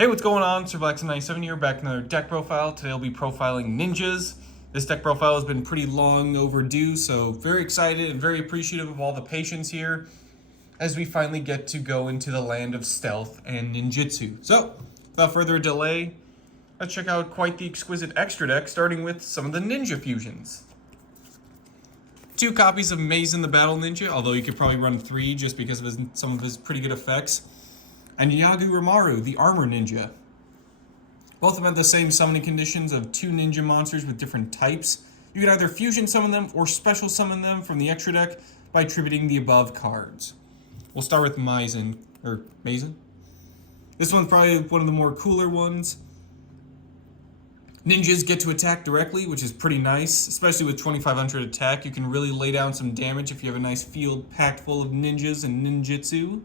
Hey, what's going on? SirVaxin97 here, back in another deck profile. Today I'll be profiling ninjas. This deck profile has been pretty long overdue, so very excited and very appreciative of all the patience here as we finally get to go into the land of stealth and ninjutsu. So, without further delay, let's check out quite the exquisite extra deck, starting with some of the ninja fusions. 2 copies of Mazen the Battle Ninja, although you could probably run 3 just because of some of his pretty good effects. And YuGiOh the Armor Ninja. Both of them have the same summoning conditions of 2 ninja monsters with different types. You can either fusion summon them or special summon them from the extra deck by attributing the above cards. We'll start with Mazen. This one's probably one of the more cooler ones. Ninjas get to attack directly, which is pretty nice, especially with 2500 attack. You can really lay down some damage if you have a nice field packed full of ninjas and ninjutsu.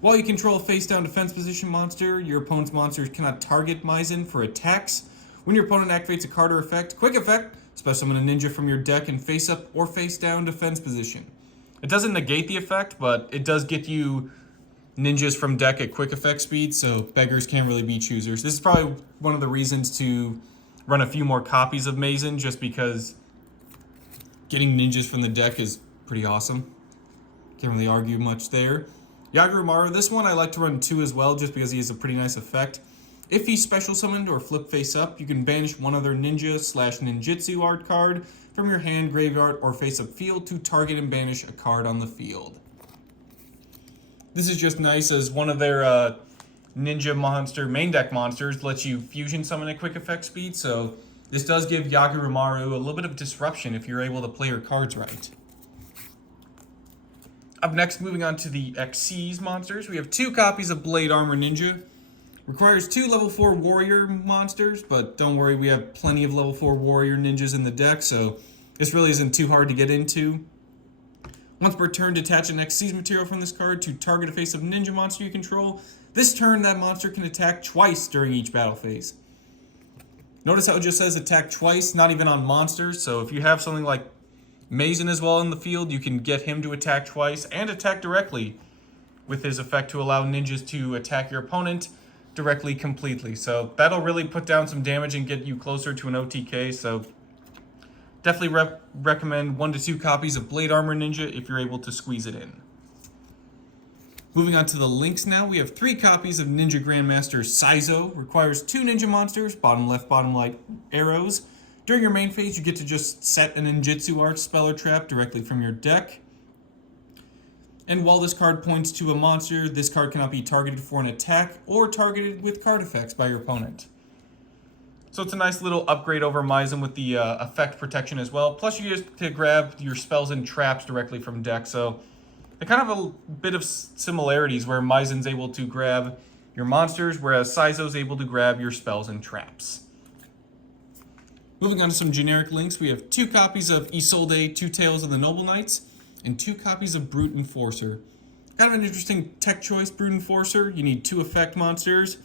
While you control a face-down defense position monster, your opponent's monsters cannot target Mazen for attacks. When your opponent activates a card or effect, quick effect, special summon a ninja from your deck in face-up or face-down defense position. It doesn't negate the effect, but it does get you ninjas from deck at quick effect speed, so beggars can't really be choosers. This is probably one of the reasons to run a few more copies of Mazen, just because getting ninjas from the deck is pretty awesome. Can't really argue much there. YuGiOh, this one I like to run 2 as well, just because he has a pretty nice effect. If he's special summoned or flip face up, you can banish one other ninja/ninjutsu art card from your hand, graveyard, or face up field to target and banish a card on the field. This is just nice as one of their ninja monster main deck monsters lets you fusion summon at quick effect speed, so this does give YuGiOh a little bit of disruption if you're able to play your cards right. Up next, moving on to the XYZ monsters, we have 2 copies of Blade Armor Ninja. Requires 2 level 4 warrior monsters, but don't worry, we have plenty of level 4 warrior ninjas in the deck, so this really isn't too hard to get into. Once per turn, detach an XYZ material from this card to target a face-up ninja monster you control. This turn, that monster can attack twice during each battle phase. Notice how it just says attack twice, not even on monsters, so if you have something like Mazen as well in the field, you can get him to attack twice and attack directly with his effect to allow ninjas to attack your opponent directly completely. So that'll really put down some damage and get you closer to an OTK. So definitely recommend 1 to 2 copies of Blade Armor Ninja if you're able to squeeze it in. Moving on to the links now, we have 3 copies of Ninja Grandmaster YuGiOh. Requires 2 ninja monsters, bottom left, bottom right arrows. During your main phase, you get to just set an ninjutsu art spell or trap directly from your deck. And while this card points to a monster, this card cannot be targeted for an attack or targeted with card effects by your opponent. So it's a nice little upgrade over Mazen with the effect protection as well. Plus you get to grab your spells and traps directly from deck. So they kind of have a bit of similarities where Mazen's able to grab your monsters, whereas YuGiOh's able to grab your spells and traps. Moving on to some generic links, we have 2 copies of Isolde, 2 Tales of the Noble Knights, and 2 copies of Brute Enforcer. Kind of an interesting tech choice, Brute Enforcer. You need 2 effect monsters.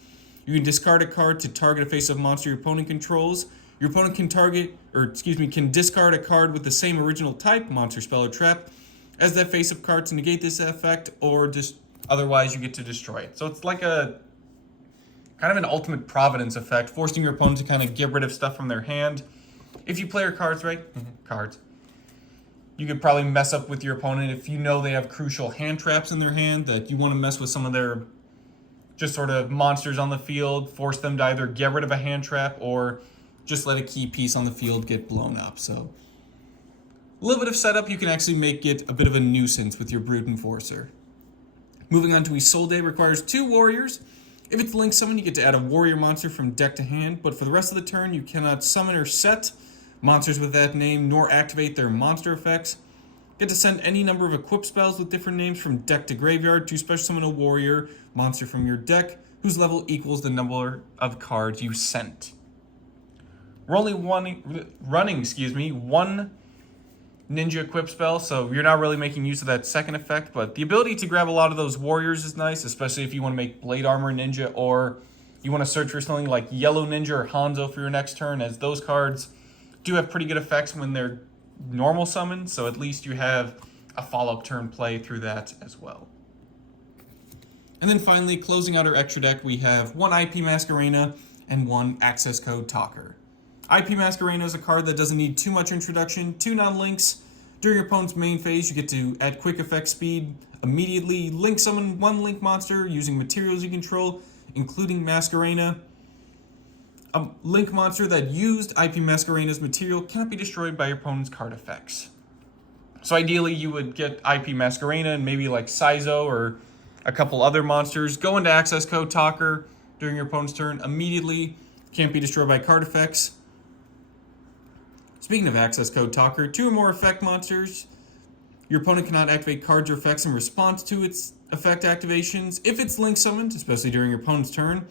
You can discard a card to target a face-up monster your opponent controls. Your opponent can discard a card with the same original type, monster, spell, or trap, as that face-up card to negate this effect, or just otherwise you get to destroy it. So it's like a kind of an ultimate providence effect, forcing your opponent to kind of get rid of stuff from their hand. If you play your cards right, you could probably mess up with your opponent if you know they have crucial hand traps in their hand, that you want to mess with some of their just sort of monsters on the field, force them to either get rid of a hand trap or just let a key piece on the field get blown up. So a little bit of setup, you can actually make it a bit of a nuisance with your Brute Enforcer. Moving on to Isolde, requires 2 warriors. If it's link summon, you get to add a warrior monster from deck to hand, but for the rest of the turn, you cannot summon or set monsters with that name, nor activate their monster effects. You get to send any number of equip spells with different names from deck to graveyard to special summon a warrior monster from your deck, whose level equals the number of cards you sent. We're only running 1 ninja equip spell, so you're not really making use of that second effect, but the ability to grab a lot of those warriors is nice, especially if you want to make Blade Armor Ninja, or you want to search for something like Yellow Ninja or Hanzo for your next turn, as those cards do have pretty good effects when they're normal summons, so at least you have a follow-up turn play through that as well. And then finally, closing out our extra deck, we have one IP Masquerena and one Access Code Talker. IP Masquerena is a card that doesn't need too much introduction. 2 non-links. During your opponent's main phase, you get to add quick effect speed, immediately link summon 1 link monster using materials you control, including Masquerena. A link monster that used IP Masquerena's material cannot be destroyed by your opponent's card effects. So ideally, you would get IP Masquerena and maybe like Sizo or a couple other monsters. Go into Access Code Talker during your opponent's turn. Immediately, can't be destroyed by card effects. Speaking of Access Code Talker, 2 or more effect monsters. Your opponent cannot activate cards or effects in response to its effect activations. If it's link summoned, especially during your opponent's turn,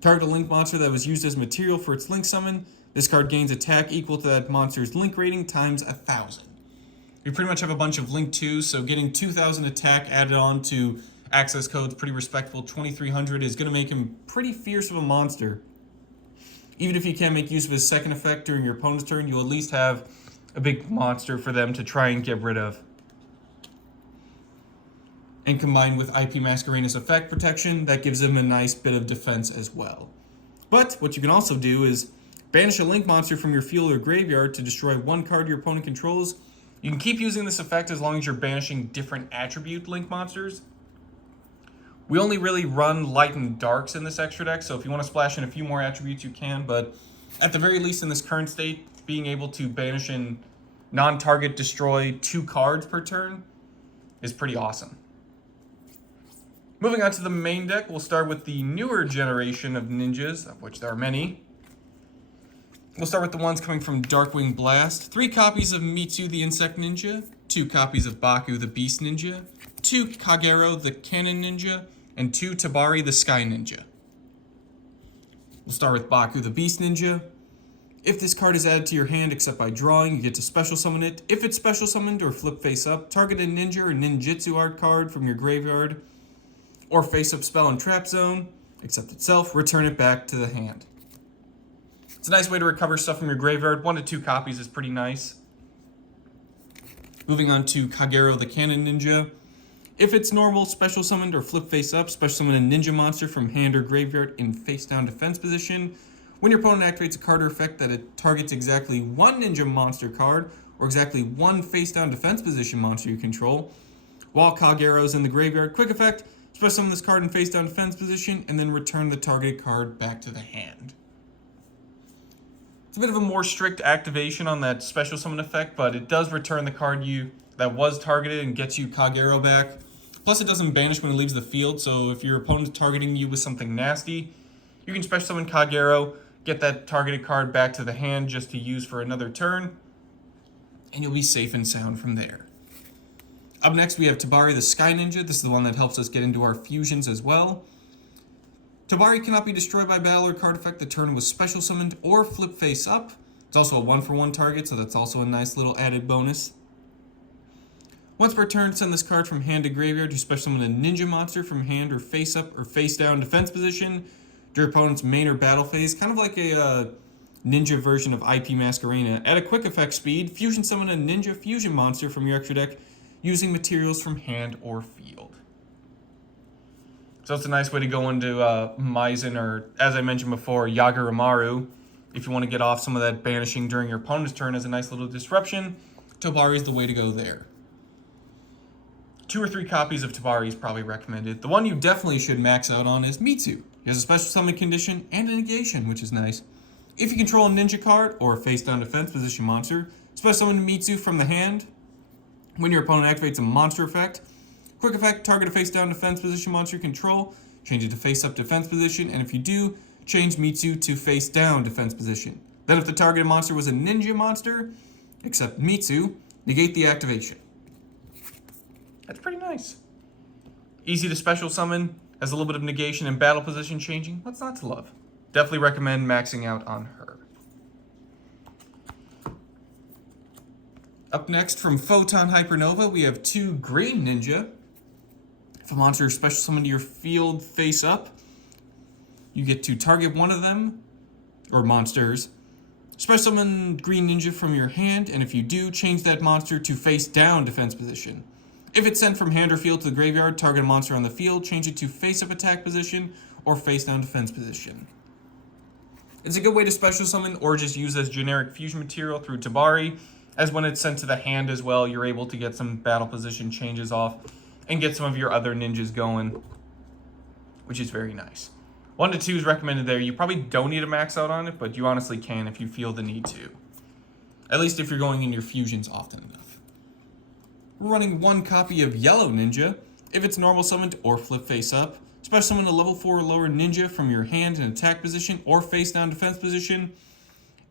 target a link monster that was used as material for its link summon. This card gains attack equal to that monster's link rating times 1,000. You pretty much have a bunch of link 2s, so getting 2,000 attack added on to Access Code's pretty respectable. 2,300 is going to make him pretty fierce of a monster. Even if you can't make use of his second effect during your opponent's turn, you'll at least have a big monster for them to try and get rid of. And combined with IP Masquerena's effect protection, that gives them a nice bit of defense as well. But what you can also do is banish a link monster from your field or graveyard to destroy 1 card your opponent controls. You can keep using this effect as long as you're banishing different attribute link monsters. We only really run light and darks in this extra deck, so if you want to splash in a few more attributes, you can, but at the very least in this current state, being able to banish and non-target destroy 2 cards per turn is pretty awesome. Moving on to the main deck, we'll start with the newer generation of ninjas, of which there are many. We'll start with the ones coming from Darkwing Blast. 3 copies of Mitsu the Insect Ninja, 2 copies of Baku the Beast Ninja, 2 Kagero the Cannon Ninja, and 2 Tabari the Sky Ninja. We'll start with Baku the Beast Ninja. If this card is added to your hand except by drawing, you get to special summon it. If it's special summoned or flip face up, target a ninja or ninjutsu art card from your graveyard, or face up spell and trap zone, except itself, return it back to the hand. It's a nice way to recover stuff from your graveyard. 1 to 2 copies is pretty nice. Moving on to Kagero the Cannon Ninja. If it's normal, special summoned, or flip face up, special summon a ninja monster from hand or graveyard in face down defense position. When your opponent activates a card or effect that it targets exactly 1 ninja monster card, or exactly 1 face down defense position monster you control, while Kagero's in the graveyard, quick effect, special summon this card in face down defense position, and then return the targeted card back to the hand. It's a bit of a more strict activation on that special summon effect, but it does return the card that was targeted and gets you Kagero back. Plus, it doesn't banish when it leaves the field, so if your opponent's targeting you with something nasty, you can special summon Kagero, get that targeted card back to the hand just to use for another turn, and you'll be safe and sound from there. Up next, we have Tabari the Sky Ninja. This is the one that helps us get into our fusions as well. Tabari cannot be destroyed by battle or card effect the turn was special summoned or flip face up. It's also a 1-for-1 target, so that's also a nice little added bonus. Once per turn, send this card from hand to graveyard. You special summon a ninja monster from hand or face up or face down defense position to your opponent's main or battle phase. Kind of like a ninja version of IP Masquerena. At a quick effect speed, fusion summon a ninja fusion monster from your extra deck using materials from hand or field. So it's a nice way to go into Maizen or, as I mentioned before, Yaguramaru. If you want to get off some of that banishing during your opponent's turn as a nice little disruption, Tabari is the way to go there. 2 or 3 copies of Tabari is probably recommended. The one you definitely should max out on is Mitsu. He has a special summon condition and a negation, which is nice. If you control a ninja card or a face-down defense position monster, special summon Mitsu from the hand. When your opponent activates a monster effect, quick effect, target a face-down defense position monster you control, change it to face-up defense position, and if you do, change Mitsu to face-down defense position. Then if the targeted monster was a ninja monster, except Mitsu, negate the activation. That's pretty nice. Easy to special summon, has a little bit of negation and battle position changing. What's not to love? Definitely recommend maxing out on her. Up next from Photon Hypernova, we have 2 Green Ninja. If a monster is special summoned to your field face up, you get to target one of them, or monsters, special summon Green Ninja from your hand, and if you do, change that monster to face down defense position. If it's sent from hand or field to the graveyard, target a monster on the field, change it to face-up attack position or face-down defense position. It's a good way to special summon or just use as generic fusion material through Tabari, as when it's sent to the hand as well, you're able to get some battle position changes off and get some of your other ninjas going, which is very nice. 1 to 2 is recommended there. You probably don't need to max out on it, but you honestly can if you feel the need to. At least if you're going in your fusions often enough. We're running 1 copy of Yellow Ninja. If it's normal summoned or flip face up, special summon a level 4 or lower ninja from your hand in attack position or face down defense position.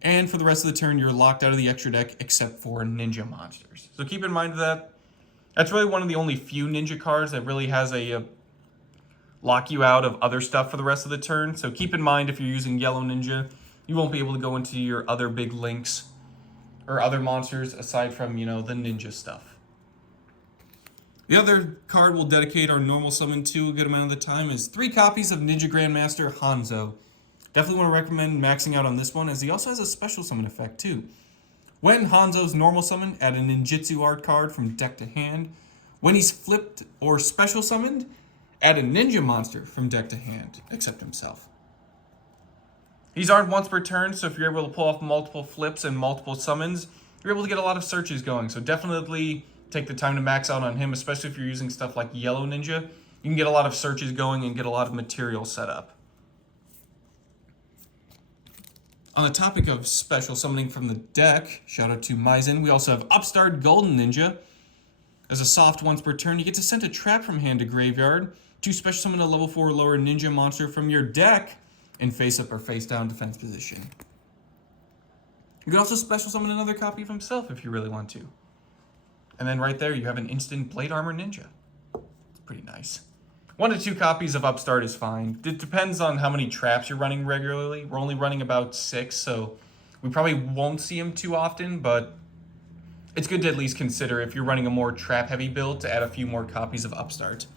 And for the rest of the turn, you're locked out of the extra deck except for ninja monsters. So keep in mind that that's really one of the only few ninja cards that really has a lock you out of other stuff for the rest of the turn. So keep in mind if you're using Yellow Ninja, you won't be able to go into your other big links or other monsters aside from, the ninja stuff. The other card we'll dedicate our normal summon to a good amount of the time is 3 copies of Ninja Grandmaster Hanzo. Definitely want to recommend maxing out on this one, as he also has a special summon effect too. When Hanzo's normal summon, add a Ninjutsu art card from deck to hand. When he's flipped or special summoned, add a ninja monster from deck to hand, except himself. These aren't once per turn, so if you're able to pull off multiple flips and multiple summons, you're able to get a lot of searches going. So definitely take the time to max out on him, especially if you're using stuff like Yellow Ninja. You can get a lot of searches going and get a lot of material set up. On the topic of special summoning from the deck, shout out to Maizen, we also have Upstart Golden Ninja. As a soft once per turn, you get to send a trap from hand to graveyard to special summon a level 4 or lower ninja monster from your deck in face-up or face-down defense position. You can also special summon another copy of himself if you really want to. And then right there, you have an instant Blade Armor Ninja. It's pretty nice. 1 to 2 copies of Upstart is fine. It depends on how many traps you're running regularly. We're only running about 6, so we probably won't see him too often, but it's good to at least consider if you're running a more trap-heavy build to add a few more copies of Upstart.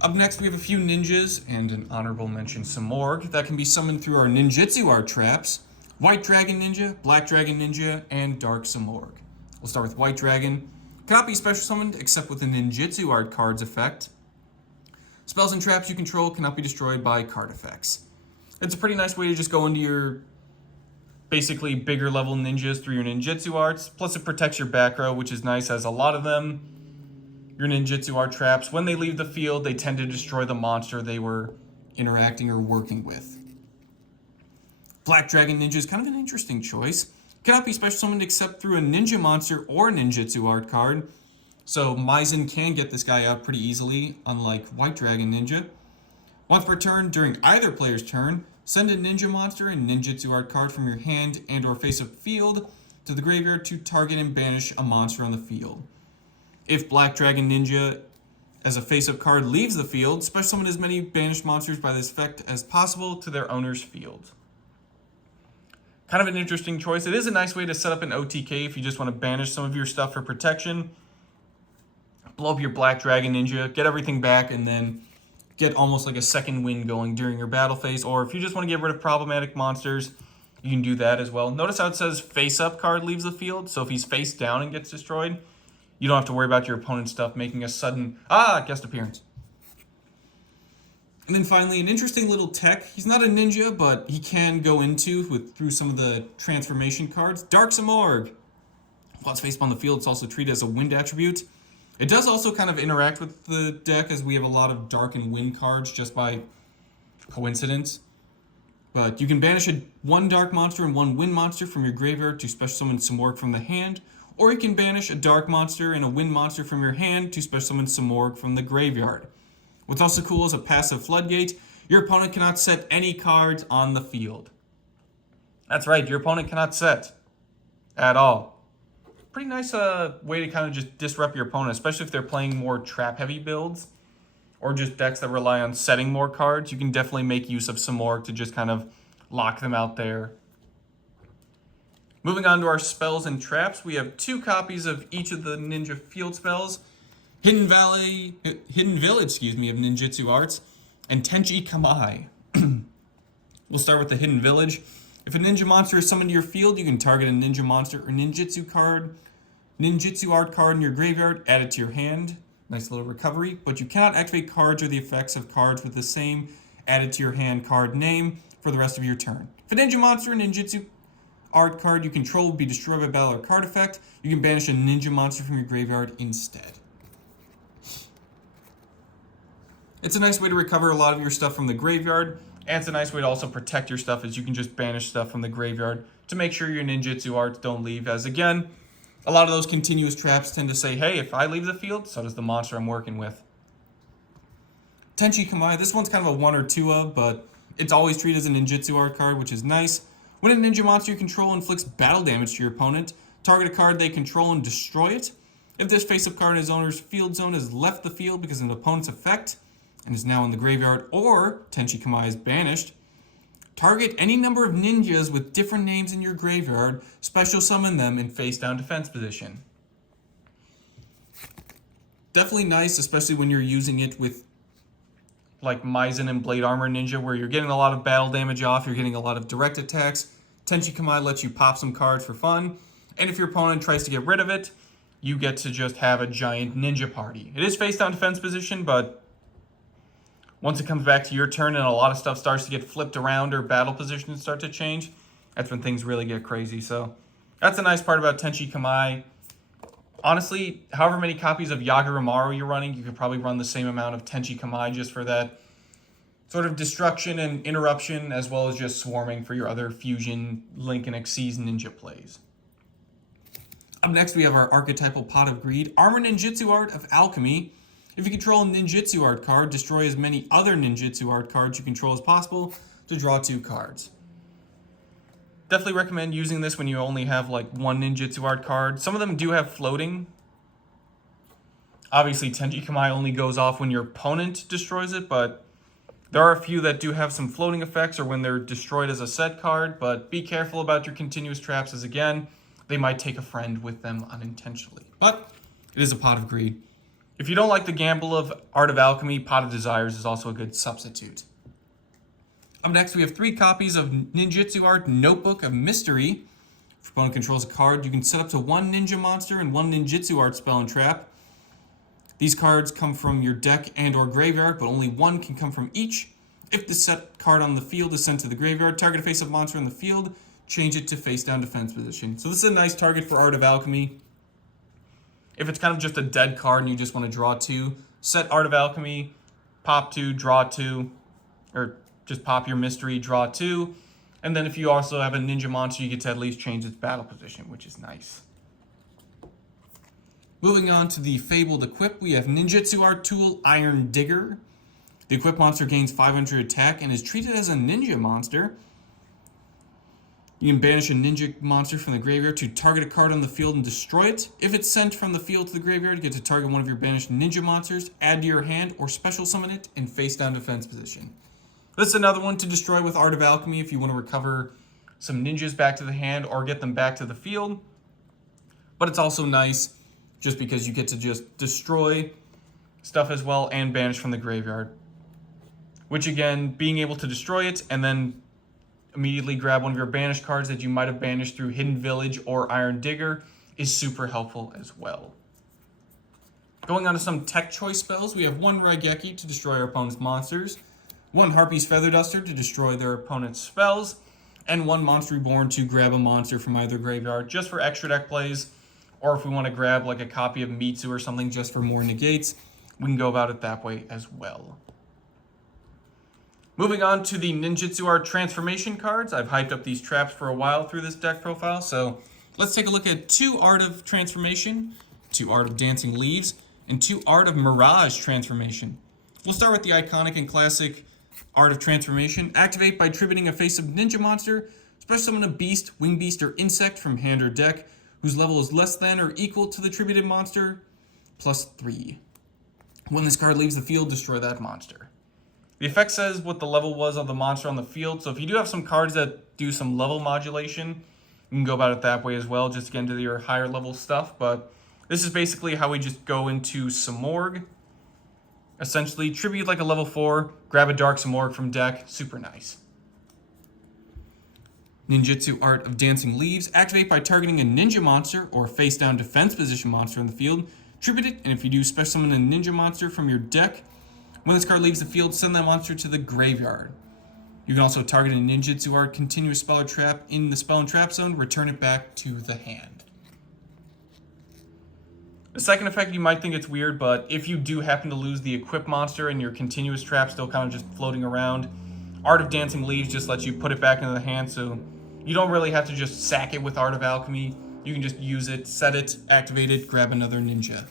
Up next, we have a few ninjas and an honorable mention Samorg that can be summoned through our Ninjutsu art traps, White Dragon Ninja, Black Dragon Ninja, and Dark Samorg. We'll start with White Dragon. Cannot be special summoned except with a Ninjutsu art card's effect. Spells and traps you control cannot be destroyed by card effects. It's a pretty nice way to just go into your basically bigger level ninjas through your Ninjutsu arts. Plus it protects your back row, which is nice, as a lot of them, your Ninjutsu art traps, when they leave the field, they tend to destroy the monster they were interacting or working with. Black Dragon Ninja is kind of an interesting choice. Cannot be special summoned except through a ninja monster or Ninjutsu art card. So Maizen can get this guy out pretty easily, unlike White Dragon Ninja. Once per turn, during either player's turn, send a ninja monster and Ninjutsu art card from your hand and or face-up field to the graveyard to target and banish a monster on the field. If Black Dragon Ninja as a face-up card leaves the field, special summon as many banished monsters by this effect as possible to their owner's field. Kind of an interesting choice. It is a nice way to set up an OTK if you just want to banish some of your stuff for protection. Blow up your Black Dragon Ninja, get everything back, and then get almost like a second win going during your battle phase. Or if you just want to get rid of problematic monsters, you can do that as well. Notice how it says face-up card leaves the field. So if he's face down and gets destroyed, you don't have to worry about your opponent's stuff making a sudden, guest appearance. And then finally, an interesting little tech. He's not a ninja, but he can go into through some of the transformation cards. Dark Samorg. While it's face on the field, it's also treated as a wind attribute. It does also kind of interact with the deck, as we have a lot of dark and wind cards just by coincidence. But you can banish one dark monster and one wind monster from your graveyard to special summon Samorg from the hand, or you can banish a dark monster and a wind monster from your hand to special summon Samorg from the graveyard. What's also cool is a passive floodgate. Your opponent cannot set any cards on the field. That's right, your opponent cannot set at all. Pretty nice way to kind of just disrupt your opponent, especially if they're playing more trap-heavy builds or just decks that rely on setting more cards. You can definitely make use of Samorg to just kind of lock them out there. Moving on to our spells and traps, we have 2 copies of each of the ninja field spells. Hidden Village, of Ninjutsu Arts, and Tenchi Kamai. We'll start with the Hidden Village. If a ninja monster is summoned to your field, you can target a ninja monster or ninjutsu card Ninjutsu art card in your graveyard, add it to your hand. Nice little recovery, but you cannot activate cards or the effects of cards with the same added to your hand card name for the rest of your turn. If a ninja monster or ninjutsu art card you control will be destroyed by battle or card effect, you can banish a ninja monster from your graveyard instead. It's a nice way to recover a lot of your stuff from the graveyard, and it's a nice way to also protect your stuff, as you can just banish stuff from the graveyard to make sure your ninjutsu arts don't leave, as again, a lot of those continuous traps tend to say, hey, if I leave the field, so does the monster I'm working with. Tenchi Kamai, this one's kind of a 1 or 2 of, but it's always treated as a ninjutsu art card, which is nice. When a ninja monster you control inflicts battle damage to your opponent, target a card they control and destroy it. If this face-up card in his owner's field zone has left the field because of an opponent's effect and is now in the graveyard, or Tenchi Kamai is banished, target any number of ninjas with different names in your graveyard, special summon them in face-down defense position. Definitely nice, especially when you're using it with like Maizen and Blade Armor Ninja, where you're getting a lot of battle damage off, you're getting a lot of direct attacks. Tenchi Kamai lets you pop some cards for fun, and if your opponent tries to get rid of it, you get to just have a giant ninja party. It is face-down defense position, but once it comes back to your turn and a lot of stuff starts to get flipped around or battle positions start to change, that's when things really get crazy. So that's a nice part about Tenchi Kamai. Honestly, however many copies of Yaguramaru you're running, you could probably run the same amount of Tenchi Kamai just for that sort of destruction and interruption, as well as just swarming for your other fusion, Link, and XYZ ninja plays. Up next, we have our archetypal Pot of Greed, Armor Ninjutsu Art of Alchemy. If you control a ninjutsu art card, destroy as many other ninjutsu art cards you control as possible to draw 2 cards. Definitely recommend using this when you only have like 1 ninjutsu art card. Some of them do have floating. Obviously, Tenchi Kamai only goes off when your opponent destroys it, but there are a few that do have some floating effects or when they're destroyed as a set card, but be careful about your continuous traps, as again, they might take a friend with them unintentionally. But it is a Pot of Greed. If you don't like the gamble of Art of Alchemy, Pot of Desires is also a good substitute. Up next, we have 3 copies of Ninjutsu Art Notebook of Mystery. If your opponent controls a card, you can set up to 1 ninja monster and 1 ninjutsu art spell and trap. These cards come from your deck and or graveyard, but only 1 can come from each. If the set card on the field is sent to the graveyard, target a face-up monster in the field, change it to face-down defense position. So this is a nice target for Art of Alchemy. If it's kind of just a dead card and you just want to draw 2, set Art of Alchemy, pop 2, draw 2, or just pop your mystery, draw 2. And then if you also have a ninja monster, you get to at least change its battle position, which is nice. Moving on to the Fabled Equip, we have Ninjutsu Art Tool Iron Digger. The equipped monster gains 500 attack and is treated as a ninja monster. You can banish a ninja monster from the graveyard to target a card on the field and destroy it. If it's sent from the field to the graveyard, you get to target one of your banished ninja monsters, add to your hand, or special summon it in face-down defense position. This is another one to destroy with Art of Alchemy if you want to recover some ninjas back to the hand or get them back to the field. But it's also nice just because you get to just destroy stuff as well and banish from the graveyard. Which again, being able to destroy it and then immediately grab one of your banished cards that you might have banished through Hidden Village or Iron Digger is super helpful as well. Going on to some tech choice spells, we have 1 Raigeki to destroy our opponent's monsters, 1 Harpy's Feather Duster to destroy their opponent's spells, and 1 Monster Reborn to grab a monster from either graveyard just for extra deck plays, or if we want to grab like a copy of Mitsu or something just for more negates, we can go about it that way as well. Moving on to the Ninjutsu Art Transformation cards. I've hyped up these traps for a while through this deck profile, so let's take a look at 2 Art of Transformation, 2 Art of Dancing Leaves, and 2 Art of Mirage Transformation. We'll start with the iconic and classic Art of Transformation. Activate by tributing a face-up ninja monster, special summon a beast, wing beast, or insect from hand or deck, whose level is less than or equal to the tributed monster, +3. When this card leaves the field, destroy that monster. The effect says what the level was of the monster on the field, so if you do have some cards that do some level modulation, you can go about it that way as well, just to get into your higher level stuff, but this is basically how we just go into Samorg. Essentially, tribute like a level 4, grab a Dark Samorg from deck, super nice. Ninjutsu Art of Dancing Leaves. Activate by targeting a ninja monster or face-down defense position monster in the field. Tribute it, and if you do, special summon a ninja monster from your deck. When this card leaves the field, send that monster to the graveyard. You can also target a Ninjutsu Art continuous spell or trap in the spell and trap zone, return it back to the hand. The second effect, you might think it's weird, but if you do happen to lose the equip monster and your continuous trap still kind of just floating around, Art of Dancing Leaves just lets you put it back into the hand, so you don't really have to just sack it with Art of Alchemy. You can just use it, set it, activate it, grab another ninja.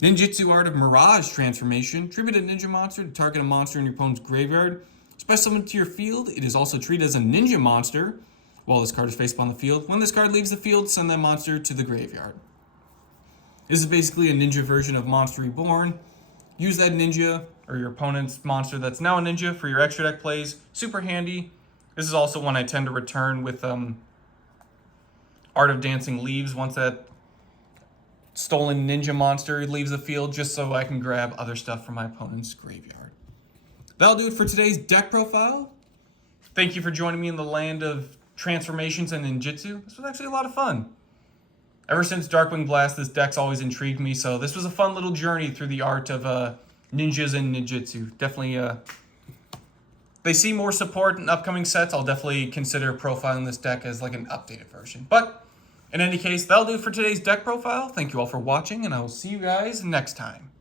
Ninjutsu Art of Mirage Transformation. Tribute a ninja monster to target a monster in your opponent's graveyard. Special summon to your field. It is also treated as a ninja monster while this card is faced upon the field. When this card leaves the field, send that monster to the graveyard. This is basically a ninja version of Monster Reborn. Use that ninja or your opponent's monster that's now a ninja for your extra deck plays. Super handy. This is also one I tend to return with Art of Dancing Leaves once that stolen ninja monster leaves the field, just so I can grab other stuff from my opponent's graveyard. That'll do it for today's deck profile. Thank you for joining me in the land of transformations and ninjutsu. This was actually a lot of fun. Ever since Darkwing Blast, this deck's always intrigued me, so this was a fun little journey through the art of ninjas and ninjutsu. Definitely, they see more support in upcoming sets. I'll definitely consider profiling this deck as like an updated version. But in any case, that'll do it for today's deck profile. Thank you all for watching, and I will see you guys next time.